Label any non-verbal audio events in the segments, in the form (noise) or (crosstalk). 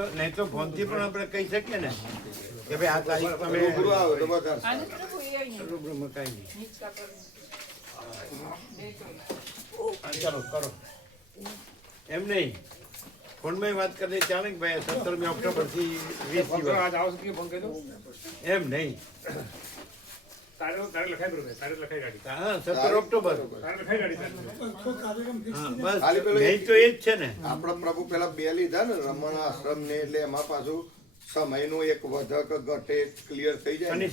તો નહીં તો ફોનથી પણ આપણે કહી શકીએ ને કે ભાઈ આ તારીખ તમે રૂબરૂ આવો તો વધારે આને પ્રભુ એ અહીંયા રૂબરૂમાં કાંઈ નહીં. ચાલો કરો. એમ નહીં. ફોનમાં વાત કરી દઈએ ચાલે ભાઈ સત્તરમી ઓક્ટોબરથી વીસ આજ આવશે કે ફોન કરી દો એમ નહીં. તારે તારે લખાઈ બરોબર તારે લખાઈ ગાડી. હા સત્તર ઓક્ટોબર. તારે લખાઈ ગાડી બસ નહીં તો એ જ છે ને. આપણા પ્રભુ પેલા બે લીધા ને રમણ આશ્રમ ને એટલે એમાં પાછું સમયનું એક વધક ઘટે ક્લિયર થઈ જાય અને ને.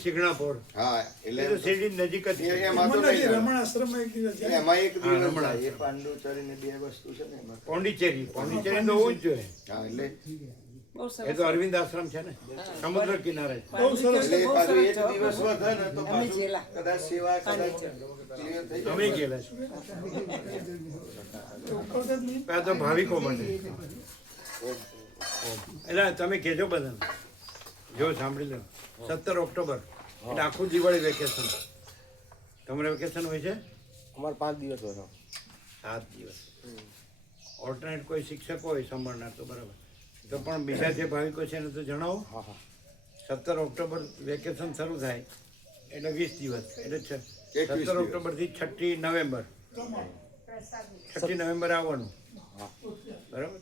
હા એટલે શેરડી નજીક જ એમાં તો. રમણ. એમાં એક દિવસ રમણ એ પાંડુચેરી ને બે વસ્તુ છે ને એમાં. પોંડિચેરી પોંડિચેરી તો હોવું જ જોઈએ. હા એટલે એ તો અરવિંદ આશ્રમ છે ને? સમુદ્ર કિનારે. બહુ સરસ. એક દિવસ વધે ને તો અમે પાછું જેલા. કદાચ સેવા કદાચ અમે ગયેલા નહીં. આ તો ભાવિકો માટે. એટલે તમે કહેજો બધા જો સાંભળી લો. સત્તર ઓક્ટોબર એટલે આખું દિવાળી વેકેશન. તમારે વેકેશન હોય છે? અમારે પાંચ દિવસ હોય સાત દિવસ. ઓલ્ટરનેટ કોઈ શિક્ષક હોય સંભાળનાર તો બરાબર. તો પણ બીજા જે ભાવિકો છે એને તો જણાવો. હા હા. સત્તર ઓક્ટોબર વેકેશન શરૂ થાય. એટલે વીસ દિવસ. એટલે સત્તર. ઓક્ટોબરથી છઠ્ઠી નવેમ્બર. છઠ્ઠી નવેમ્બર આવવાનું. બરાબર?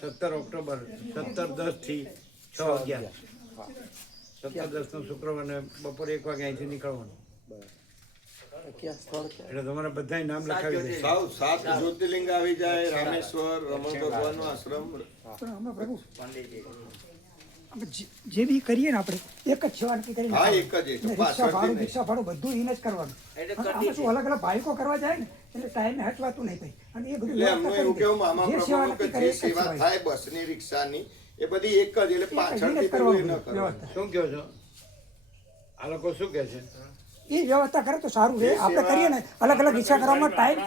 સત્તર ઓક્ટોબર સત્તર દસથી છ અગિયાર. સત્તર દસ નો શુક્રવારને બપોરે એક વાગે અહીંથી નીકળવાનું. ક્યાં સ્થળ એટલે તમારે બધાય નામ લખાવી દે. સાવ સાત જ્યોતિર્લિંગ આવી જાય રામેશ્વર રમણ ભગવાન આશ્રમ. પણ અમે પ્રભુ જે- જે બી કરીએ ને આપણે એક જ સેવા નક્કી કરીને હા એક જ રિક્ષા ભાડું રિક્ષા ભાડું બધું એને જ કરવાનું. અને શું અલગ અલગ ભાઈકો કરવા જાય ને એટલે ટાઈમે હટવાતું નહીં ભાઈ અને એ બધું એટલે એમનું એવું કેવું મામા જે સેવા જે. થાય બસની રિક્ષાની એ બધી એક જ એટલે પાછળથી એ ન કરવાનું શું કહો છો? આ લોકો શું કહે છે? એ વ્યવસ્થા કરે તો સારું રહે. આપણે કરીએ ને અલગ અલગ રિક્ષા કરવામાં ટાઈમ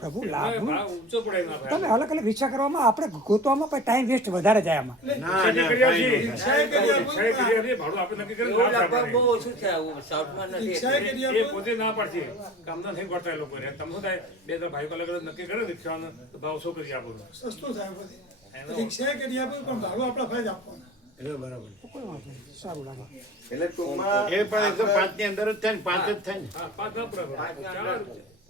પ્રભુ લાભ. તમે અલગ અલગ રિક્ષા કરવામાં આપણે ગોતવામાં પણ ટાઈમ વેસ્ટ વધારે જાય આમાં. ના ના કરી કાંઈ આપીએ. નહીં. થાય. રિક્ષાએ કરી આપીએ, ભાડું આપણે નક્કી કરીને લાભ થાય આપણને. બહુ ઓછું છે આવું સાઉથમાં નથી. એ પોતે ના પાડશે. કામના થઈ પડતા એ લોકો. રે. તમે શું થાય? બે ત્રણ ભાઈઓ અલગ અલગ નક્કી કરે તો ભાવ શું કરી આપો? સસ્તું થાય બધી. રિક્ષા કરી આપે પણ ભાડું આપણા ફાયદા આપવાનું. એટલે બરાબર. કોઈ વાંધો નહીં સારું લાગે એટલે ટૂંકમાં એ પણ એકસો પાંચની અંદર જ થાય ને પાંચ જ થાય ને. પાંચ ના બરાબર.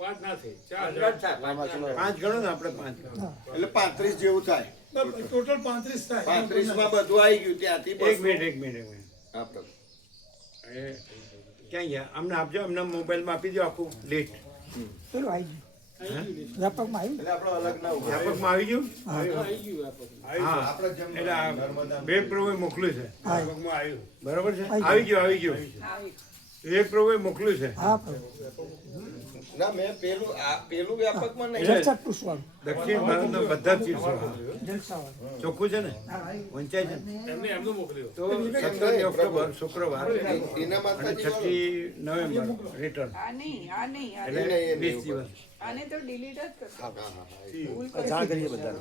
પાંચ ના થાય. ચાર અંદર થાય પાંચ પાંચ ગણો. ને આપણે પાંચ ગણો. એટલે પાંત્રીસ જેવું થાય. ટોટલ પાંત્રીસ થાય. પાંત્રીસમાં બધું આવી ગયું ત્યાંથી એક મિનિટ એક મિનિટ એક મિનિટ. હા પ્રભુ ક્યાં ગયા? અમને આપજો અમને મોબાઈલમાં આપી દો આખું લિસ્ટ પેલું આવી ગયું. વ્યાપકમાં આવ્યું એટલે આપણે અલગ ના ઊભા. વ્યાપકમાં આવી ગયું? હા. આપણે જેમ એટલે આ બે પ્રભુએ મોકલ્યું છે. બરાબર છે? આવી ગયું. આવી ગયું. એક પ્રભુએ મોકલ્યું છે. ના મેં પેલું આ પેલું વ્યાપકમાં નહીં. જલસા પુષ્પવાળું દક્ષિણ ભારતના બધા જ તીર્થો હા. જલસાવાળું. ચોખ્ખું છે ને? વંચાય છે એમને એમનું મોકલ્યું. તો સત્તરમી ઓક્ટોબર શુક્રવાર. એના અને છઠ્ઠી નવેમ્બર રિટર્ન આ નહીં આ નહીં એટલે નહીં, નહીં, વીસ દિવસ. આને તો ડિલીટ જ કરશો હા હા હા જાણ કરીએ બધાને.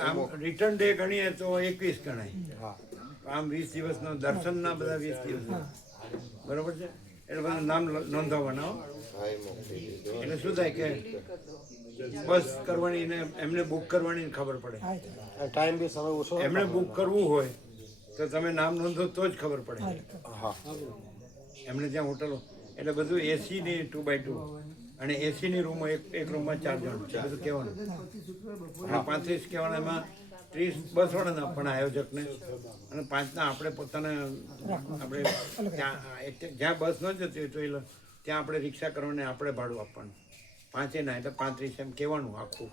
આમ રિટર્ન ડે ગણીએ તો એકવીસ ગણાય. હા. આમ વીસ દિવસનો દર્શનના બધા વીસ દિવસ. બરોબર છે? એટલે બધા નામ નોંધાવવાના એટલે શું થાય કે બસ કરવાની ને એમને બુક કરવાની ખબર પડે. ટાઈમ બી સમય ઓછો એમને બુક કરવું હોય તો તમે નામ નોંધો તો જ ખબર પડે. હા એમને ત્યાં હોટલો. એટલે બધું એસીની ટુ બાય ટુ અને એસી ની રૂમ એક એક રૂમમાં ચાર જણ. છે બધું કહેવાનું. અને પાંત્રીસ કહેવાના એમાં ત્રીસ બસ વાળાના પણ આયોજકને. અને પાંચના આપણે પોતાના આપણે ત્યાં જ્યાં બસ ન જતી હોય તો એ ત્યાં આપણે રિક્ષા કરવાને આપણે ભાડું આપવાનું. પાંચે ના એટલે પાંત્રીસ એમ કહેવાનું આખું.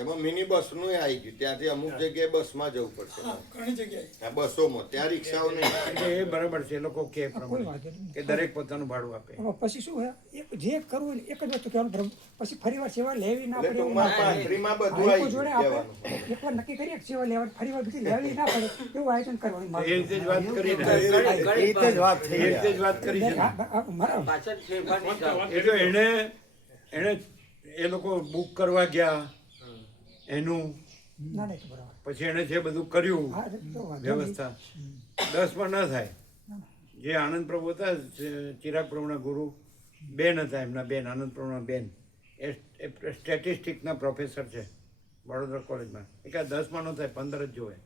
એમાં મિની બસનું આવી ગયું. ત્યાંથી અમુક જગ્યાએ બસમાં જવું પડશે. ઘણી જગ્યાએ. બસોમાં. ત્યાં રિક્ષાઓ નહીં. એ બરાબર છે. લોકો કે પ્રમાણે કે દરેક પોતાનું ભાડું આપે. પછી શું હોય? એક જે કરવું હોય ને એક જ વસ્તુ કહેવાનું પછી ફરી વાર સેવા લેવી ના પડે. પાંત્રીમાં બધું આવી જોડે ગયું આપણે એકવાર નક્કી કરીએ કે સેવા લેવાની. ફરી વાર બીજી લેવી ના પડે. એવું આયોજન કરવાનું એ રીતે જ વાત કરી એ રીતે જ વાત એ રીતે જ વાત કરી છે પાછળ એને એને એ લોકો બુક કરવા ગયા. એનું ના નહીં તો બરાબર. પછી એને જે બધું કર્યું વ્યવસ્થા. દસ દસમાં ન થાય. જે આનંદ પ્રભુ હતા ચિરાગ પ્રભુના ગુરુ બેન હતા એમના બેન આનંદ પ્રભુના બેન. એ સ્ટેટિસ્ટિકના પ્રોફેસર છે વડોદરા કોલેજમાં. એ કાંઈ દસમાં નો થાય પંદર જ જોવે.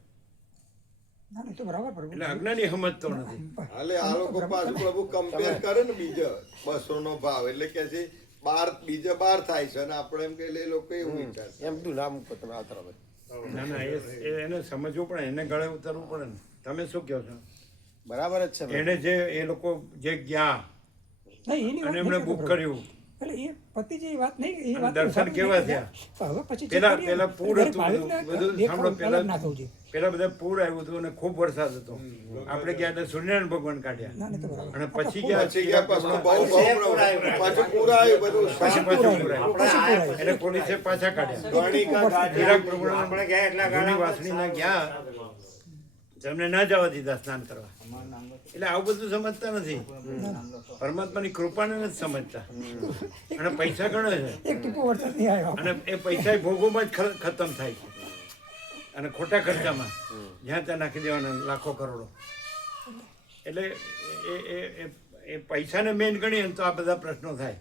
ના નહીં તો બરાબર પ્રભુ. એટલે અજ્ઞાની સમજતો નથી. હાલે આ લોકો પાછું પ્રભુ કમ્પેર કરે ને બીજા બસો નો ભાવ. એટલે કે છે બાર બીજા બાર થાય છે અને આપણે એમ કે એ લોકો એવું વિચાર એમ બધું નામ મૂકો તમે રહો ના ના એ એને સમજવું પડે એને ગળે ઉતરવું પડે ને. તમે શું કહો છો? બરાબર જ છે એને જે એ લોકો જે ગયા નહીં અને એમણે બુક કર્યું. એટલે એ પતિ જે વાત નહીં એ વાત દર્શન કેવા થયા? હવે પછી પેલા પેલા પૂર હતું બધું સાંભળો પેલા ના થવું જોઈએ પેલા બધા પૂર આવ્યું હતું અને ખૂબ વરસાદ હતો. આપણે ગયા એટલે સૂર્યનારાયણ ભગવાન કાઢ્યા. અને પછી ગયા પછી ગયા પાછું બહુ બહુ પાછું પૂર આવ્યું બધું. પછી પાછું પૂર આવ્યું. એટલે પોલીસે પાછા કાઢ્યા. હીરા પ્રભુ જૂની વાસણીના ગયા. તેમને ના જવા દીધા સ્નાન કરવા. એટલે આવું બધું સમજતા નથી. પરમાત્માની કૃપાને નથી સમજતા. અને પૈસા ગણો છે. અને એ પૈસા ભોગોમાં જ ખતમ થાય છે. અને ખોટા ખર્ચામાં. જ્યાં ત્યાં નાખી દેવાના લાખો કરોડો. એટલે એ એ એ એ પૈસાને મેન ગણીએ તો આ બધા પ્રશ્નો થાય.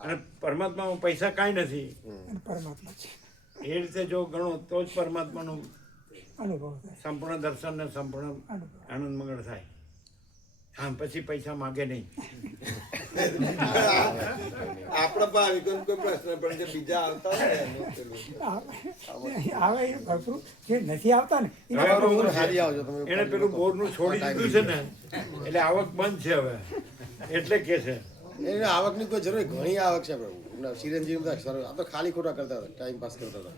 અને પરમાત્મામાં પૈસા કાંઈ નથી. અને પરમાત્મા છે. એ રીતે જો ગણો તો જ પરમાત્માનું અનુભવ થાય. સંપૂર્ણ દર્શન ને સંપૂર્ણ આનંદ મંગળ થાય. આમ પછી પૈસા માગે નહીં. આપણા ભાવિકોને કોઈ પ્રશ્ન પણ જે બીજા આવતા આવે આવે એ ભરપૂર જે નથી આવતા ને હું એને પેલું બોરનું છોડી દીધું છે ને એટલે આવક બંધ છે હવે. એટલે કે છે. એને આવકની કોઈ જરૂર ઘણી આવક છે પ્રભુ બધા આ તો ખાલી ખોટા કરતા હતા ટાઈમ પાસ કરતા હતા.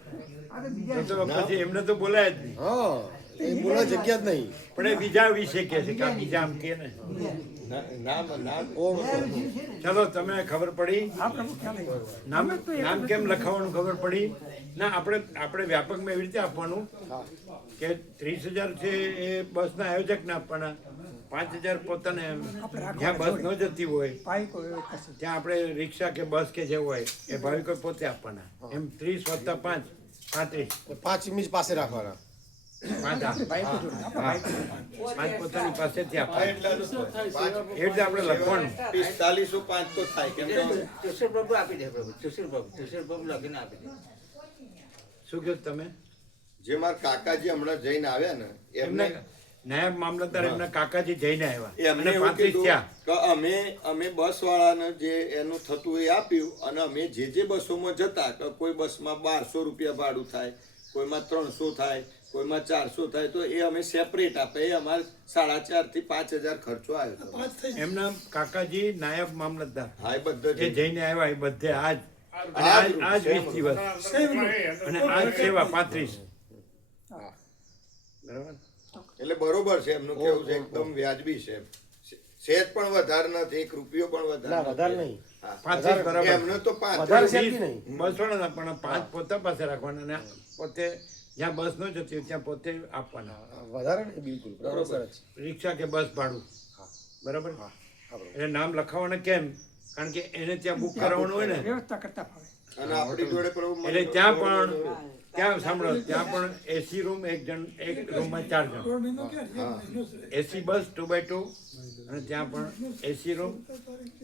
એમને તો બોલાય જ નહીં. હા એ બોલો જગ્યા જ નહીં. પણ એ બીજા વિશે કે છે કે બીજા આમ કે ને. નામ નામ ઓમ ચલો તમે ખબર પડી. નામ નામ કેમ લખાવવાનું ખબર પડી? ના આપણે આપણે વ્યાપકમાં એવી રીતે આપવાનું કે ત્રીસ હજાર છે એ બસના આયોજકને આપવાના. પાંચ હજાર પોતાને જ્યાં બસ ન જતી હોય ત્યાં આપણે રિક્ષા કે બસ કે જે હોય એ ભાવિકો પોતે આપવાના. એમ ત્રીસ વત્તા પાંચ પાંત્રીસ. પાંચ મિનિટ પાસે રાખવાના. શું કહ્યું તમે? જે મારા કાકાજી હમણાં જઈને આવ્યા ને એમને નાયબ મામલતદાર એમના કાકાજી જઈને આવ્યા. એમને પાંત્રીસ થયા. અમે અમે બસ વાળાને જે એનું થતું એ આપ્યું અને અમે જે જે બસોમાં જતા કે કોઈ બસમાં બારસો રૂપિયા ભાડું થાય કોઈમાં ત્રણસો થાય કોઈમાં ચારસો થાય તો એ અમે સેપરેટ આપે. એ અમારે સાડા ચારથી પાંચ હજાર ખર્ચો આવ્યો એમના કાકાજી નાયબ મામલતદાર. હા એ બધો જે જઈને. આવ્યા એ બધે આજ. અને આજ આજ વીસ દિવસ. અને આજ સેવા પાંત્રીસ. બરાબર? એટલે બરોબર છે એમનું કેવું છે એકદમ વ્યાજબી છે. સેજ પણ વધારે નથી એક રૂપિયો પણ વધારે વધારે નહીં. હા. પાંત્રીસ બરાબર. એમને તો પાંચ. વધારે છે વીસ, કે નહીં? બસ વાળાના પણ પાંચ પોતા પાસે રાખવાના પોતે જ્યાં બસ ન જતી ત્યાં પોતે આપવાના. વધારે ને બિલકુલ. બરોબર. રિક્ષા કે બસ ભાડું. બરાબર? એટલે નામ લખાવવાના કેમ? કારણ કે એને ત્યાં બુક કરાવવાનું હોય ને. વ્યવસ્થા કરતા ફાવે. અને આપણી જોડે પ્રભુ એટલે ત્યાં પણ ત્યાં સાંભળો ત્યાં પણ એસી રૂમ એક જણ એક રૂમમાં ચાર જણ. AC bus two by two અને ત્યાં પણ એસી રૂમ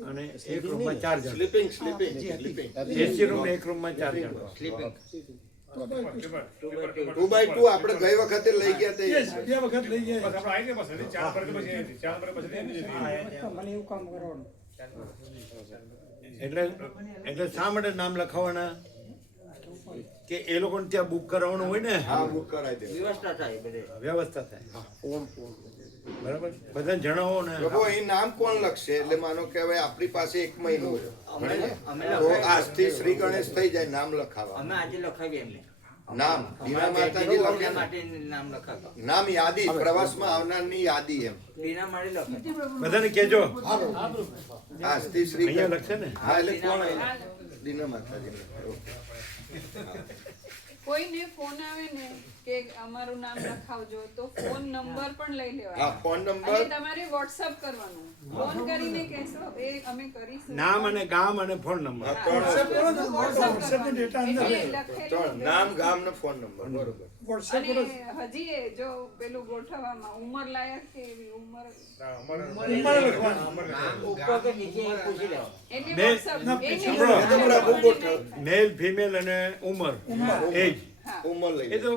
અને એક રૂમમાં ચાર જણ. સ્લીપિંગ સ્લીપિંગ એસી રૂમ એક રૂમમાં ચાર જણ. સ્લીપિંગ ટુ બાય ટુ આપણે ગઈ વખતે લઈ ગયા તે. બસ આપણે આવી ગયા બસ ચાર પર પછી ચાર પર પછી એની જ હતી. તો મને એવું કામ કરવાનું. એટલે એટલે શા માટે નામ લખાવવાના કે એ લોકોને ત્યાં બુક કરાવવાનું હોય ને? હા બુક કરાવી દે. વ્યવસ્થા થાય બધે. વ્યવસ્થા થાય. ઓમ ઓમ બરાબર? બધાને જણાવો ને. પ્રભુ અહીં નામ કોણ લખશે? એટલે માનો કે હવે આપણી પાસે એક મહિનો અમે અમે તો આજથી શ્રી ગણેશ થઈ જાય નામ લખાવા. અમે આજે લખાવીએ એમને. નામ બીના માતાજી એના લખે નામ યાદી પ્રવાસમાં આવનારની યાદી એમ. બીના માળી લખે. બધાને કેજો આજથી શ્રી અહીંયા ગણેશ લખશે ને? હા એટલે કોણ? દીના માતાજી ઓકે. કોઈને ફોન આવે ને કે અમારું નામ લખાવજો તો ફોન નંબર પણ લઈ હા ફોન ફોન અને નંબર તમારે વોટ્સઅપ કરવાનું. ફોન કરીને કહેશો એ અમે કરીશું નામ અને ગામ અને ફોન નંબર WhatsApp કરો WhatsApp ડેટા અંદર. નામ ગામ ને ફોન નંબર બરોબર. વોટ્સએપ અને હજી જો પેલું ગોઠવવામાં ઉંમર લાયક કે એવી ઉંમર? અમારે ઉંમર લખવાની. મેલ ફિમેલ અને ઉંમર. એજ. ઉંમર. લઈ એ તો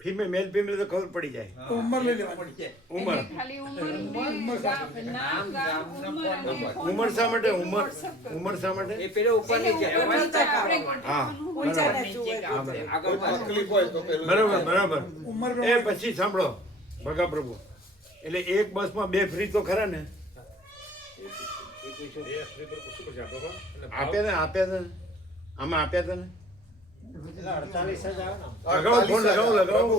ફિમેલ મેલ ફીમેલ તો ખબર પડી જાય ઉંમર લઈ લેવા પડી જાય ઉંમર ઉંમર ઉંમર શા માટે ઉંમર ઉંમર શા માટે એ પેલો ઉપર નીચે આપણે હા બરાબર. કોઈ તકલીફ હોય બરાબર બરાબર ઉંમર એ પછી સાંભળો ભગા પ્રભુ એટલે એક બસમાં બે ફ્રી તો ખરા ને? આપ્યા ને આપ્યા ને? આમાં આપ્યા હતા ને? લગાવો ફોન લગાવો લગાવો.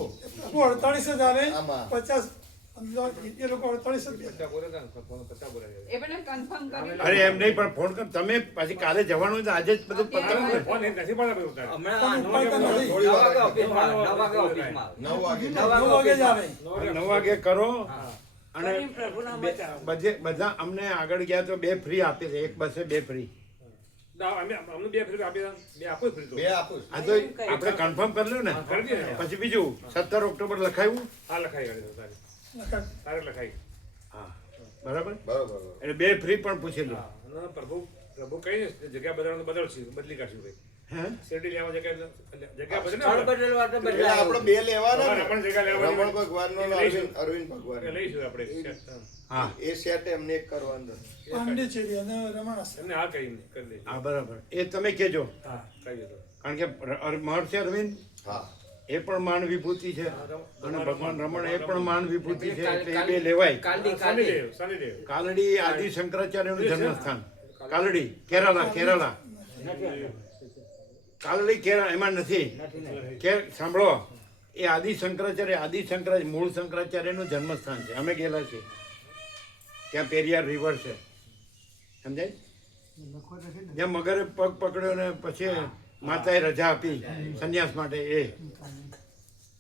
અડતાલીસ જ આવે પચાસ અરે એમ નહીં પણ ફોન કર. તમે પછી કાલે જવાનું આજે જ બધું નવ વાગે. કરો. અને બધા અમને આગળ ગયા તો બે ફ્રી આપે છે એક બસે બે ફ્રી આપણે કન્ફર્મ કરી ને. પછી બીજું સત્તર ઓક્ટોબર લખાયું? હા લખાઈ. લખાઈ. હા. બરાબર? બરાબર એટલે બે ફ્રી પણ પૂછી લો પ્રભુ પ્રભુ કઈ જગ્યા બદલવાનું બદલશે બદલી કાઢશું ભાઈ. શેરડી લેવા જગ્યા જગ્યા બદલે આપણે. બદલવા તો એટલે બદલાય. આપણે બે લેવાના ને પણ જગ્યા લેવાની રમણ ભગવાન અરવિંદ અરવિંદ ભગવાન લઈશું આપણે હા. એ સેટ એમને એક કરવાનું પાંડિચેરી અને રમણાસ એમને હા કહીને કરી દઈશું હા બરાબર. એ તમે કહેજો. હા કહી દો કારણ કે મહર્ષિ અરવિંદ? હા. એ પણ માન વિભૂતિ છે. અને ભગવાન રમણ એ પણ માન વિભૂતિ છે એટલે એ બે લેવાય. કાલડી આદિ શંકરાચાર્યનું જન્મસ્થાન. કાલડી કેરાલા કેરાલા. કાલડી કેરા એમાં નથી. કે સાંભળો. એ આદિ શંકરાચાર્ય આદિ શંકરાચાર્ય મૂળ શંકરાચાર્યનું જન્મસ્થાન છે. અમે ગયેલા છીએ. ત્યાં પેરિયાર રિવર છે. સમજાય? જ્યાં મગરે પગ પકડ્યો ને પછી માતાએ રજા આપી સંન્યાસ માટે એ.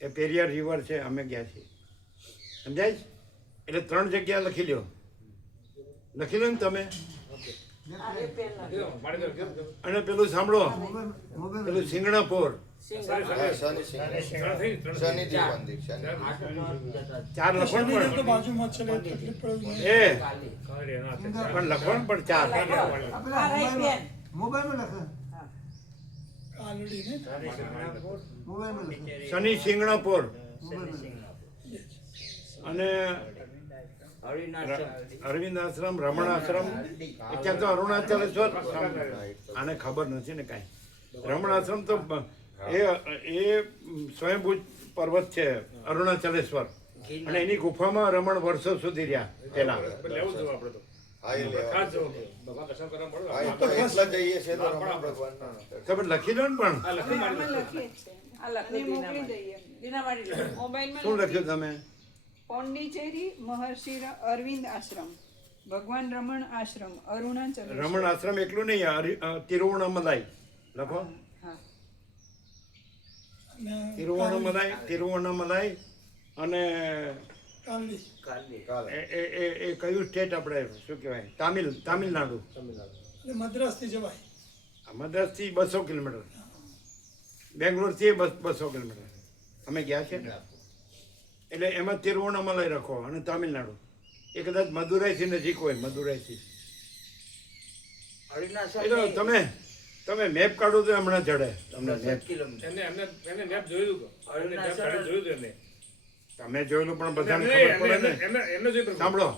એ પેરિયાર રિવર છે. અમે ગયા છીએ. સમજાય? એટલે ત્રણ જગ્યા લખી લ્યો. લખી લો ને તમે મારી તરફ કેમ કેમ? અને પેલું સાંભળો. પેલું સિંગણાપોર. ચાર લખણ પણ. લખણ પણ ચાર. શનિ સિંગણાપોર. અને અરવિંદ આશ્રમ રમણ આશ્રમ. ત્યાં તો અરુણાચલેશ્વર આને ખબર નથી ને કાંઈ. રમણ આશ્રમ તો એ એ સ્વયંભૂ પર્વત છે અરુણાચલેશ્વર. અને એની ગુફામાં રમણ વર્ષો સુધી રહ્યા પેલા લેવું જોઈએ આપણે તો. તમે લખી લો ને પણ. દો. શું લખી- લખ્યું તમે? પોંડિચેરી મહર્ષિ અરવિંદ આશ્રમ. ભગવાન રમણ આશ્રમ અરુણાચલ. રમણ આશ્રમ એકલું નહીં તિરુવણમલાઈ. લખો. તિરુવણમલાઈ અને તિરુવણામલાઈ અને એ એ એ- એ કયું સ્ટેટ આપણે શું કહેવાય? તામિલ તામિલનાડુ. એટલે મદ્રાસથી જવાય. આ મદ્રાસથી બસો કિલોમીટર. બેંગ્લોરથી બસો કિલોમીટર. અમે ગયા છે? ને એટલે એમાં તિરુવણામલાઈ રાખો અને તામિલનાડુ. એ કદાચ મદુરાઈથી નજીક હોય મદુરાઈથી. તમે તમે મેપ કાઢો તો હમણાં ચડે તમને મેપ. જોયું. તમે જોયેલું પણ બધાને ખબર પડે ને. સાંભળો.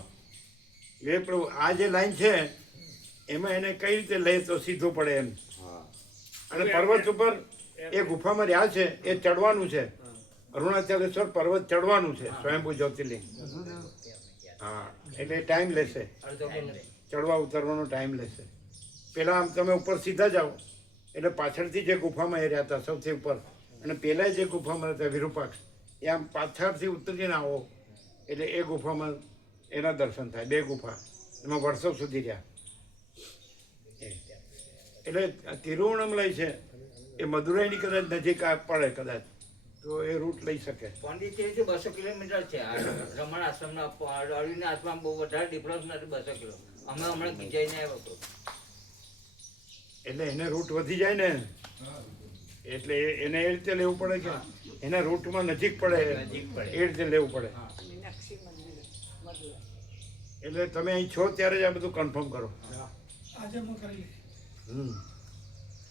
એ પ્રભુ આ જે લાઈન છે એમાં એને કઈ રીતે લઈ તો સીધું પડે એમ. અને પર્વત ઉપર એ ગુફામાં રહ્યા છે એ ચડવાનું છે. અરુણાચલેશ્વર પર્વત ચડવાનું છે, સ્વયંભૂ જ્યોતિર્લિંગ. હા, એટલે ટાઈમ લેશે. ચડવા ઉતરવાનો ટાઈમ લેશે. પેલા આમ તમે ઉપર સીધા જાઓ, એટલે પાછળથી જે ગુફામાં એ રહ્યા હતા, સૌથી ઉપર. અને પેલા જે ગુફામાં રહેતા વિરૂપાક્ષ, એ આમ પાછળથી ઉતરીને આવો, એટલે એ ગુફામાં એના દર્શન થાય, બે ગુફા, એમાં વર્ષો સુધી રહ્યા. એટલે તિરુવણમલય છે, એ મદુરાઈની કદાચ નજીક પડે કદાચ. તો એ રૂટ લઈ શકે. પોંડિચેરીથી બસો કિલોમીટર છે આ રમણ આશ્રમના અરવિંદ આશ્રમ બહુ વધારે ડિફરન્સ નથી બસો કિલો અમે હમણાં ગીજાઈને આવ્યો હતો. એટલે એને રૂટ વધી જાય ને? એટલે એ- એને એ રીતે લેવું પડે કે એના રૂટમાં નજીક પડે? નજીક પડે. એ રીતે લેવું પડે. એટલે તમે અહીં છો ત્યારે જ આ બધું કન્ફર્મ કરો. આજે હું કરી હમ.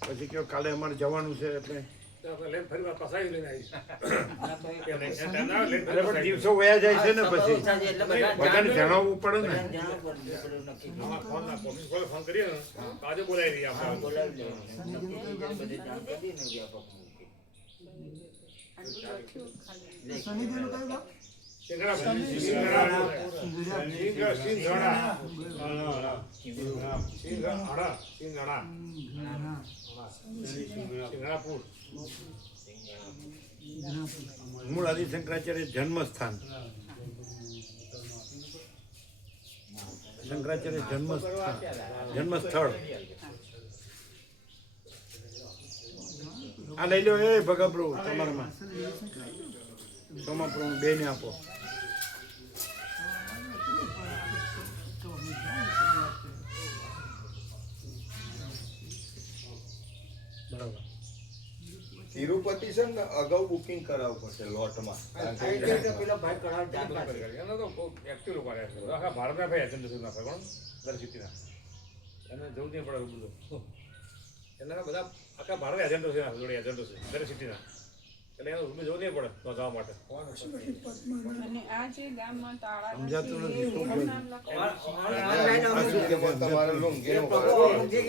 પછી કયો કાલે અમારે જવાનું છે એટલે? દિવસો વયા જાય છે ને પછી. ઓછા છે એટલે બધા બધાને જણાવવું પડે ને. ફોન કરીએ આજે બોલાવી દઈએ આપણે. મૂળ આદિ શંકરાચાર્ય જન્મસ્થાન શંકરાચાર્ય જન્મસ્થાન જન્મસ્થળ આ લઈ લો એ ભગપ્રભુ તમારામાં. સોમાપ્રભુ બે ને આપો. બરાબર. તિરુપતિ છે ને અગાઉ બુકિંગ કરાવવું પડશે લોટમાં. પેલો ભાઈ કરાર છે. એનો તો બહુ એક્ટિવ લોકો આખા ભારતના ભાઈ એજન્ટ ના દર સિટીના એને જવું નહીં પડે બધું. એના બધા આખા ભારત એજન્ટો છે એના જોડે એજન્ટો છે દર સિટીના એટલે એને રૂમે જવું નહીં પડે તો જવા માટે. અને આ જે ગામમાં તાળા સમજાતું નથી.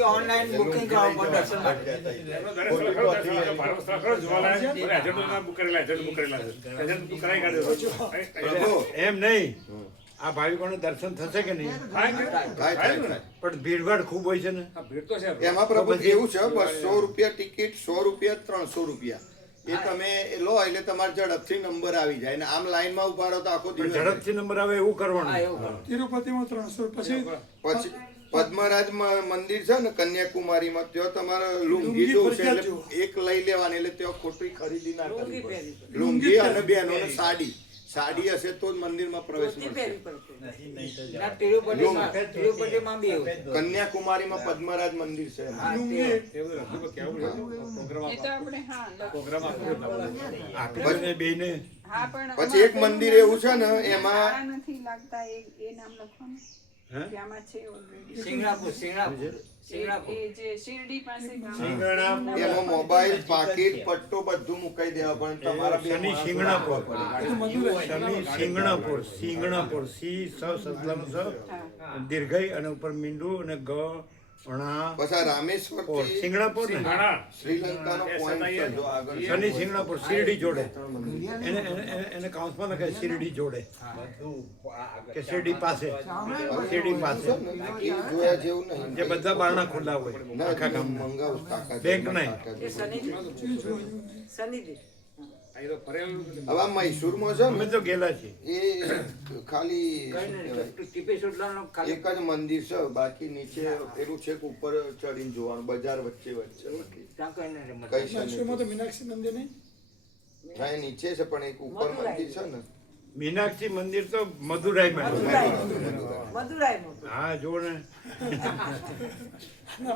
ઓનલાઈન બુકિંગ કરાવવું પડે દર્શન એમ નહીં. આ ભાવિકોને થશે કે નહીં? પણ ભીડભાડ ખૂબ હોય છે ને? ભીડ તો છે એમાં પ્રભુ. એવું છે બસો રૂપિયા ટિકિટ સો રૂપિયા ત્રણસો રૂપિયા. એ તમે લો એટલે તમારે ઝડપથી નંબર આવી જાય. ને આમ લાઈનમાં ઊભા રહો તો આખો દિવસ ઝડપથી નંબર આવે એવું કરવાનું. તિરુપતિમાં ત્રણસો પછી પછી પદ્મરાજ મંદિર છે ને કન્યાકુમારીમાં ત્યાં તમારે લુંગી લુંગી છે એટલે એક લઈ લેવાની એટલે ત્યાં ખોટી ખરીદી ના કરવી લુંગી અને બેનો સાડી. સાડી હશે તો જ મંદિરમાં પ્રવેશ કન્યાકુમારી મળશે. કન્યાકુમારીમાં પદ્મરાજ મંદિર છે. પછી એક મંદિર એવું છે ને એમાં નથી લાગતા એ નામ લખવાનું. મોબાઈલ પાકીટ પટ્ટો બધું મુકાઈ દેવા પણ તમારા શનિ પડે. શનિ શિંગણાપુર સિંગણાપુર સી સ સસલાનું સ દીર્ઘઈ અને ઉપર મીંડું અને ગ પછી આ રામેશ્વર પોર સિંગણાપુર ને? ઘણા શ્રીલંકાનો પોઈન્ટ જો આગળ. શનિ સિંગણાપુર શિરડી જોડે. એને એને- કાઉન્સમાં લખાય શિરડી જોડે. કે શિરડી પાસે. શિરડી પાસે. જોયા જેવું નહીં. જે બધા બારણા ખુલ્લા હોય આખા ગામમાં બેંક નહીં. હવે મૈસૂરમાં છે અમે તો ગયેલા છીએ. એ ખાલી એક જ મંદિર છે બાકી નીચે પેલું છે કે ઉપર ચડીને જોવાનું બજાર વચ્ચે વચ્ચે છે તો મીનાક્ષી મંદિર નહીં? હા એ નીચે છે પણ એક ઉપર મંદિર છે ને. મીનાક્ષી મંદિર તો મદુરાઈમાં મદુરાઈમાં હા જો ને. ના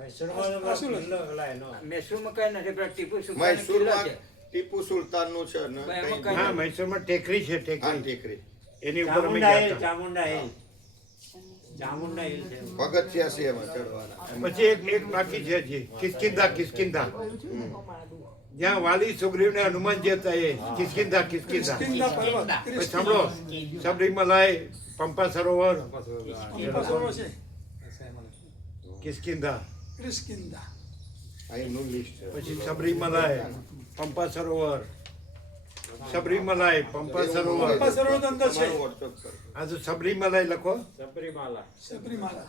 મૈસૂરમાં? કઈ નથી ટીપુ સુલતાન કિલ્લો છે. ટીપુ સુલતાનનું છે ને હા મૈસૂરમાં ટેકરી છે ટેકરી. ટેકરી. એની ઉપર અમે ગયા હતા. ચામુંડા હિલ. ચામુંડા હિલ છે. પગથિયા છે એમાં ચડવાના. પછી એક એક બાકી છે હજી. કિસ્કિંદા કિસ્કિંદા. જ્યાં વાલી સુગ્રીવને હનુમાનજી હતા એ. કિસ્કિંદા કિસ્કિંદા. સાંભળો સબરીમલાય પંપા સરોવર સરોવર છે. કિસ્કિંદા. ક્રિસ્કિંદા પછી સબરીમલાઈ પંપા સરોવર. સબરીમલાઈ પંપા સરોવર. પંપા સરોવર અંદર છે. આ તો સબરીમલાઈ લખો. સબરીમાલા. સબરીમાલા.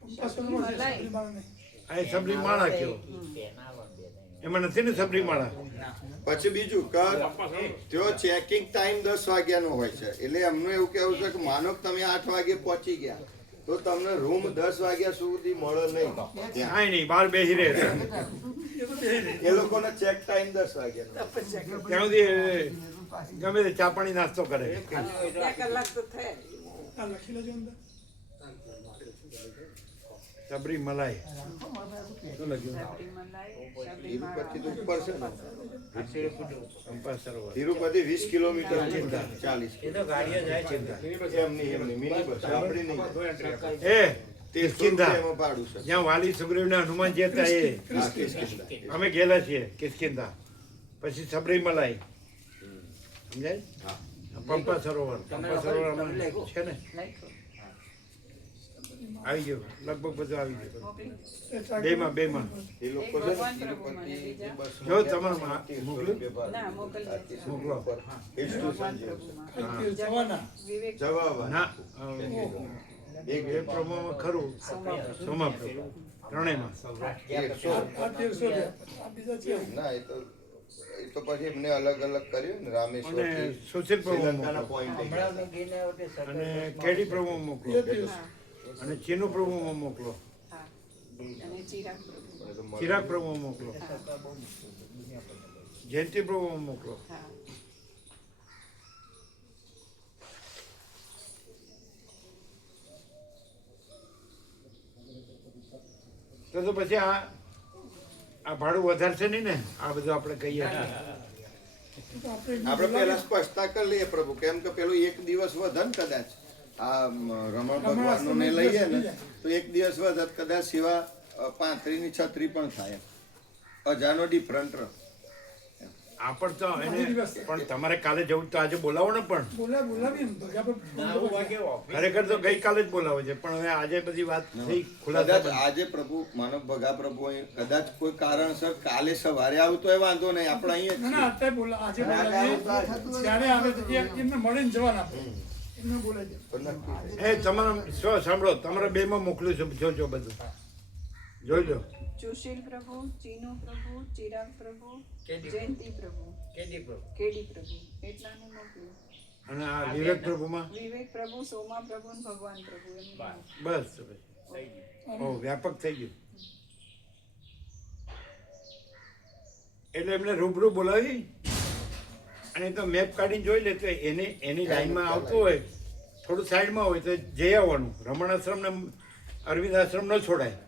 પંપા સરોવર સબરીમાલા નહીં આ સબરીમાળા કયો? એમાં નથી ને સબરીમાળા? પછી બીજું કે તેઓ ચેકિંગ ટાઈમ દસ વાગ્યાનો હોય છે. એટલે એમનું એવું કેવું છે કે માનો કે તમે આઠ વાગે પહોંચી ગયા. તો તમને રૂમ દસ વાગ્યા સુધી મળે નહીં. કાંઈ નહીં બહાર બેસી રહે એ લોકોને ચેક ટાઈમ દસ વાગ્યા ત્યાં સુધી ગમે તે ચા પાણી નાસ્તો કરે. કલાક તો થયા. આ લખી લેજો મલાઈ. શું લખ્યું તિરુપતિ તો ઉપર છે ને તિરુપતિ વીસ કિલોમીટર ચિંતા. ચાલીસ એ તો ગાડીએ જાય છે. એમની એમની મિની બસ આપણી નહીં. એ જ્યાં વાલી સુગ્રીવ ને હનુમાન હતા એ. અમે ગયેલા છીએ કિસ્કિંધા પછી સબરીમલાઈ સમજાય? હા. પંપા સરોવર. પંપા સરોવર છે ને. આવી ગયો. લગભગ બધું આવી ગયું. બે માં બે માં જો તમારે મોકલી. મોકલો. જવાબ ના એક બે પ્રભુમાં ખરું. સોમા પ્રભુ ત્રણેયમાં ના એ તો એ તો પછી એમને અલગ અલગ કર્યું ને રામેશ્વર અને સુશીલ પ્રભુ અને કેડી પ્રભુ મોકલો? અને ચીનુ પ્રભુ મોકલો. હા. ચિરાગ પ્રભુ મોકલો. જયંતિ પ્રભુ મોકલો. તો તો પછી આ આ ભાડું વધારશે નહીં ને? આ બધું આપણે કહીએ. આપણે આપણે પહેલા સ્પષ્ટતા કરી લઈએ પ્રભુ કેમ કે પેલું એક દિવસ વધન કદાચ. આ રમણ ભગવાનનું ને લઈએ ને તો એક દિવસ વધત કદાચ સેવા પાંત્રી છત્રી પણ થાય. હજારનો ડિફરન્ટ તો પણ તમારે કાલે જવું તો આજે બોલાવો ને પણ બોલા બોલાવીએ ને ભગા પર ખરેખર તો ગઈકાલે જ બોલાવે છે પણ હવે આજે બધી વાત થઈ આજે પ્રભુ માનવ ભગા પ્રભુ કદાચ કોઈ કારણસર કાલે સવારે આવતો એ વાંધો નહીં આપણે અહીંયા ના જ ના છીએ. અત્યારે બોલા આજે બોલાવીએ. ત્યારે આવે એમને મળીને જવાના. એ તમારા શું સાંભળો તમારા બે માં મોકલ્યું છે જોજો બધું. જોજો. સુશીલ પ્રભુ ચીનુ પ્રભુ ચિરાગ પ્રભુ કેદી જયંતિ પ્રભુ. કેડી પ્રભુ. કેડી પ્રભુ. એટલાનું મોકલું અને આ વિવેક પ્રભુમાં? વિવેક પ્રભુ સોમા પ્રભુ ને ભગવાન પ્રભુ એમ બસ. થઈ ગયું. ઓ વ્યાપક થઈ ગયું. એટલે એમને રૂબરૂ બોલાવી. અને તો મેપ કાઢીને જોઈ લે તો એને એની લાઈનમાં આવતું હોય. થોડું સાઈડમાં હોય તો જઈ આવવાનું. રમણ આશ્રમ ને અરવિંદ આશ્રમ ન છોડાય.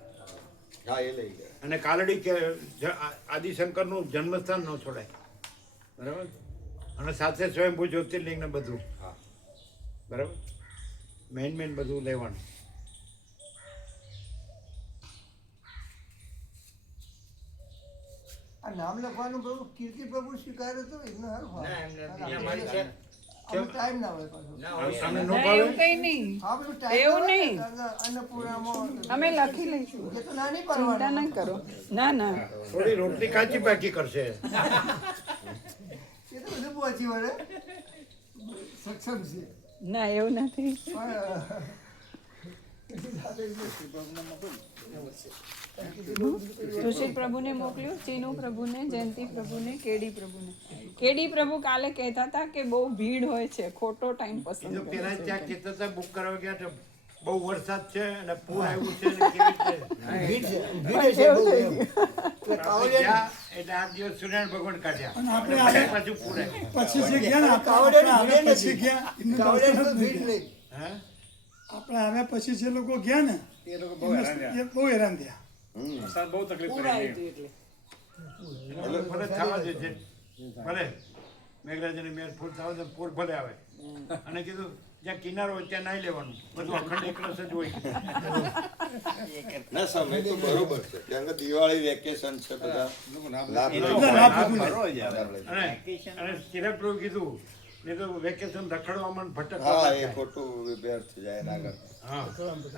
હા એ લઈ ગયા. અને કાલડી કે આદિશંકરનું જન્મસ્થાન ન છોડાય. બરાબર? અને સાથે સ્વયંભૂ જ્યોતિર્લિંગ ને બધું. હા. બરાબર? મેન મેન બધું લેવાનું. આ નામ લખવાનું પ્રભુ કીર્તિ પ્રભુ સ્વીકારે તો એમને હારું ટાઈમ ના હોય એવું કઈ નહીં. અમે લખી લઈશું. ના નહીં ચિંતા. ના કરો. ના ના. થોડી રોટલી કાચી પાકી કરશે. એ તો બધું પહોંચી વળે. સક્ષમ છે ના એવું નથી. સુશીલ પ્રભુને મોકલ્યું ચીનુ પ્રભુને જયંતિ પ્રભુને કેડી પ્રભુને. કેડી પ્રભુ કાલે કહેતા હતા કે બહુ ભીડ હોય છે ખોટો ટાઈમ પસંદ પેલા ત્યાં કહેતા હતા બુક કરવા ગયા તો બહુ વરસાદ છે અને પૂર આવ્યું છે ભીડ છે ભીડ છે બહુ એટલે કાવડિયા ત્યાં એટલે આઠ દિવસ સૂર્યનારાયણ ભગવાન કાઢ્યા. પછી પૂર આવ્યું. પછી ગયા ભીડ નહીં. આપણે આવ્યા પછી જે લોકો ગયા ને એ લોકો બહુ હેરાન થયા. બહુ હેરાન થયા. વરસાદ બહુ તકલીફ પડી એટલે. ભલે થવા ભલે. મેઘરાજાની મેર ફૂલ થવા દે પૂર ભલે આવે. અને કીધું જ્યાં કિનારો હોય ત્યાં નાઈ લેવાનું. બધું અખંડ એકરસ જ હોય. ના સમય તો બરોબર છે. કારણ કે દિવાળી વેકેશન છે બધા. અને અને ચિરાગ પ્રભુ કીધું નહીં તો વેકેશન રખડવામાં હા એ ખોટું વ્યર્થ જાય એના કરતા. હા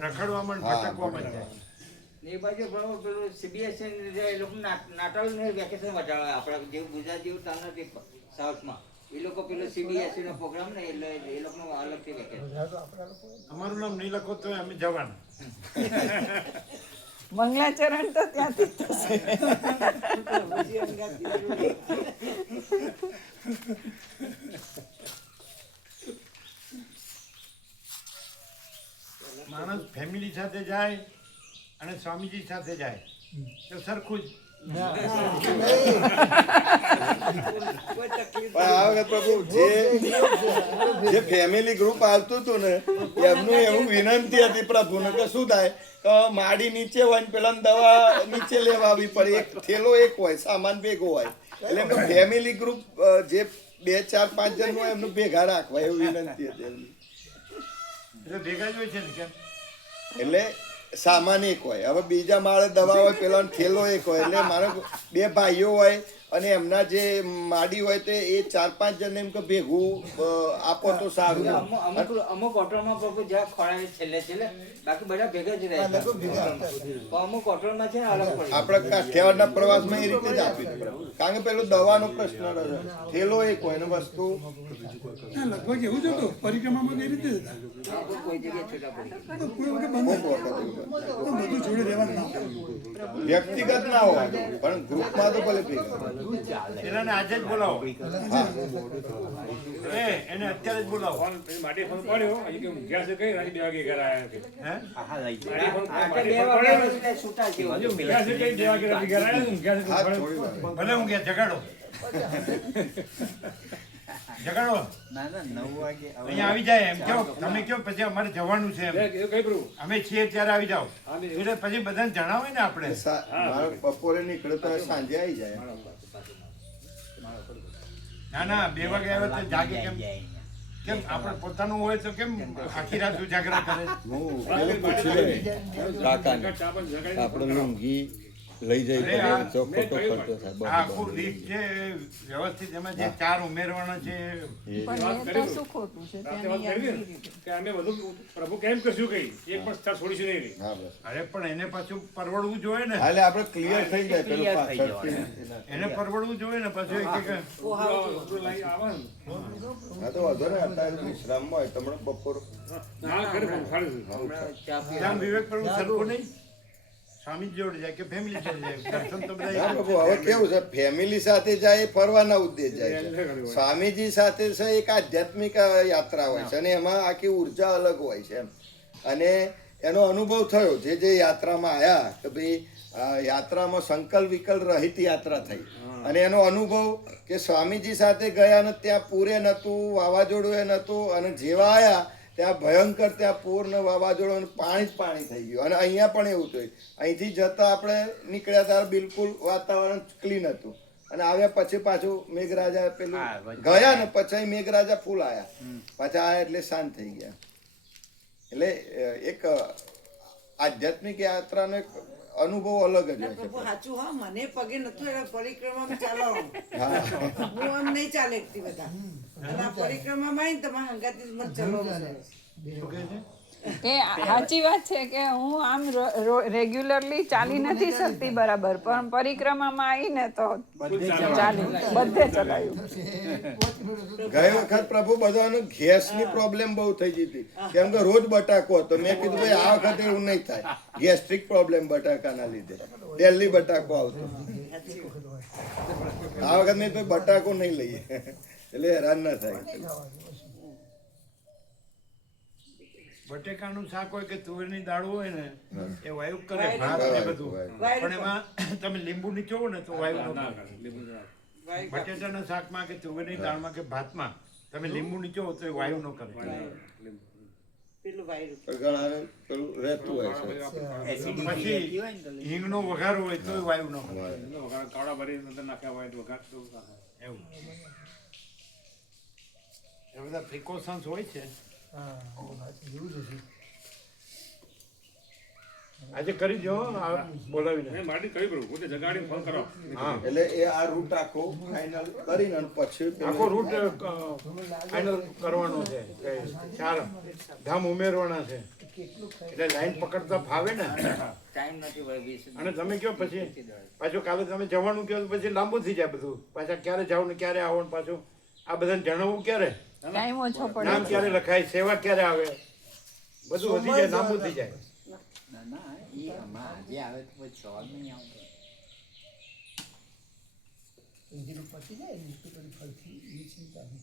રખડવામાં ભટકવામાં જાય. એ બાજુ બરાબર પેલું સીબીએસઈ એ લોકો નાટલ ને વેકેશન વધારે આપણે જેવું ગુજરાત જેવું ત્યાં નથી સાઉથમાં. એ લોકો પેલો સીબીએસઈ નો પ્રોગ્રામ ને એટલે એ લોકોનું અલગથી વેકેશન અમારું નામ નહીં લખો તો અમે જવાના. (laughs) મંગલાચરણ તો ત્યાંથી જ થશે માણસ ફેમિલી સાથે જાય અને સ્વામીજી સાથે જાય તો સરખું જ પણ આ વખત પ્રભુ જે જે ફેમિલી ગ્રુપ આવતું હતું ને એમનું એવું વિનંતી હતી પ્રભુને કે શું થાય? કે માડી નીચે હોય ને પેલા દવા નીચે લેવા આવી પડે. એક થેલો એક હોય સામાન ભેગો હોય. એટલે એમનું ફેમિલી ગ્રુપ જે બે ચાર પાંચ જણ હોય એમનું ભેગા રાખવા એવું વિનંતી હતી એમની. ભેગા જ હોય છે ને એટલે સામાન એક હોય. હવે બીજા માળે દવા હોય પેલા થેલો એક હોય. એટલે મારે બે ભાઈઓ હોય અને એમના જે માડી હોય તે એ ચાર પાંચ જણ એમ કે ભેગું આપો તો સારું. અમુક અમુક હોટલમાં પ્રભુ જ્યાં ખોળાવે છેલ્લે છેલ્લે બાકી બધા ભેગા જ રહે અમુક હોટલમાં છે ને અલગ પડે આપણે કાઠિયાવાડના પ્રવાસમાં એ રીતે જ આપી કારણ કે પેલું દવાનો પ્રશ્ન થેલો એક હોય ને વસ્તુ. લગભગ એવું જ હતું. પરિક્રમામાં એ રીતે જ હતા. કોઈ જગ્યાએ છૂટા પડી ગયા. તો કોઈ વખત બંધ જોડે રહેવાનું વ્યક્તિગત ના હોય. પણ ગ્રુપમાં તો ભલે ભેગા આજે જ બોલાવો. એ એને અત્યારે જ બોલાવો. ફોન ફોન પડ્યો. હજી કે ઊંઘ્યા છે કઈ? રાતે બે વાગે ઘરે આવ્યા કે હે? માટી ફોન આ તો માટી બે ફોન વાગ્યા પડ્યો. પછી છૂટા છે. હજી ઊંઘ્યા છે કઈ? બે વાગે રાતે ઘરે આવ્યા ઊંઘ્યા છે હા તો થોડી વાર ભલે હું ગયા જગાડો. જગાડો. ના ના નવ વાગે અહીંયા આવી જાય એમ. કહો તમે કહો પછી અમારે જવાનું છે અમે છીએ ત્યારે આવી જાઓ. એટલે પછી બધાને જણાવે ને આપણે. બપોરે નીકળતા સાંજે આવી જાય. ના ના બે વાગે આવે તો જાગે કેમ? કેમ? આપણે પોતાનું હોય તો કેમ આખી રાત ઉજાગરા કરે? હું પૂછી લે કાકાને આપણે લુંગી લઈ જઈ પડે ચોખ્ખો તો ખર્ચો થાય. આ આખું લીસ્ટ છે વ્યવસ્થિત એમાં જે ચાર ઉમેરવાના છે કે અમે બધું પ્રભુ કેમ કશું કઈ એક પણ સ્થળ છોડીશું નહીં હા બસ. અરે પણ એને પાછું પરવડવું જોઈએ ને. એટલે આપણે ક્લિયર થઈ જાય પેલું એને પરવડવું જોઈએ ને પાછું એક એક લાઈ આવે ને. હા તો વાંધો ને અત્યારે શ્રમ હોય તમને બપોર. ના કરે પ્રભુ હમણાં ચા પી વિવેક પ્રભુ સરખું નહીં? સ્વામી જોડે જાય કે ફેમિલી જોડે જાય? (laughs) દર્શન તો બધા હા એક જ બાબુ હવે કેવું છે? ફેમિલી સાથે જાય ફરવાના ઉદ્દેશ જાય છે. સ્વામીજી સાથે છે એક આધ્યાત્મિક યાત્રા હોય છે અને એમાં આખી ઊર્જા અલગ હોય છે અને એનો અનુભવ થયો જે જે યાત્રામાં આવ્યા કે ભાઈ આ યાત્રામાં સંકલ્પ વિકલ્પ રહિત યાત્રા થઈ. અને એનો અનુભવ કે સ્વામીજી સાથે ગયા ને ત્યાં પૂરે નહોતું વાવાઝોડું એ નહોતું અને જેવા આવ્યા ત્યાં ભયંકર ત્યાં પૂર ને વાવાઝોડું પાણી જ પાણી થઈ ગયું. અને અહીંયા પણ એવું થયું. અહીંથી જતા આપણે નીકળ્યા ત્યારે બિલકુલ વાતાવરણ ક્લીન હતું. અને આવ્યા પછી પાછું મેઘરાજા પેલું ગયા ને પછી મેઘરાજા ફૂલ આવ્યા પાછા આયા એટલે શાંત થઈ ગયા. એટલે એક આધ્યાત્મિક યાત્રાનો એક અનુભવ અલગ જ હોય પ્રભુ સાચું હા મને પગે નતું એટલે પરિક્રમા ચાલવાનું હું. આમ નહીં ચાલે બધા. કે સાચી વાત છે કે હું આમ રેગ્યુલરલી ચાલી નથી શકતી બરાબર પણ પરિક્રમામાં આવીને તો ચાલી. બધે ચલાયું. ગઈ વખત પ્રભુ બધાનો ગેસની પ્રોબ્લેમ બહુ થઈ ગઈ હતી. કેમ કે રોજ બટાકો હતો. મેં કીધું ભાઈ આ વખતે એવું નહીં થાય. ગેસ્ટ્રિક પ્રોબ્લેમ બટાકાના લીધે. ડેલી બટાકો આવતો. આ વખત મેં તો બટાકો નહીં લઈએ. એટલે હેરાન ના થાય. બટેકાનું શાક હોય કે તુવેરની દાળ હોય ને એ વાયુ કરે ભાત ને બધું. પણ એમાં તમે લીંબુ નીચોવો ને તો વાયુ ના કરે. બટેટાના શાકમાં કે તુવેરની દાળમાં કે ભાતમાં તમે લીંબુ નીચોવો તો એ વાયુ ન કરે. પેલું વાયરું પણ ઘણાને પેલું રહેતું હોય હિંગનો વઘાર હોય તો વાયુ ન વઘાર ભરી નાખ્યા હોય વઘાર એવું. એ બધા પ્રિકોશન્સ હોય છે. આજે કરી જો બોલાવીને. માટી કરી પ્રભુ પોતે જગાડીને ફોન કરો. હા. એટલે એ આ રૂટ આખો ફાઇનલ કરીને અને પછી આખો રૂટ ફાઇનલ કરવાનો છે. ચાર ધામ ઉમેરવાના છે. એટલે લાઈન પકડતા ફાવે ને? ટાઈમ નથી અને તમે કયો પછી? પાછું કાલે તમે જવાનું કહો પછી લાંબુ થઈ જાય બધું. પાછા ક્યારે જાવ ને ક્યારે આવો ને પાછું? આ બધાને જણાવવું ક્યારે? ટાઈમ ઓછો પડે. નામ ક્યારે લખાય સેવા ક્યારે આવે? બધું વધી જાય લાંબુ થઈ જાય. ના ના એ આજે આવે તો પછી સવાલ નહીં આવતો એન્જિન પતી જાય ને તો એ ચિંતા નહીં.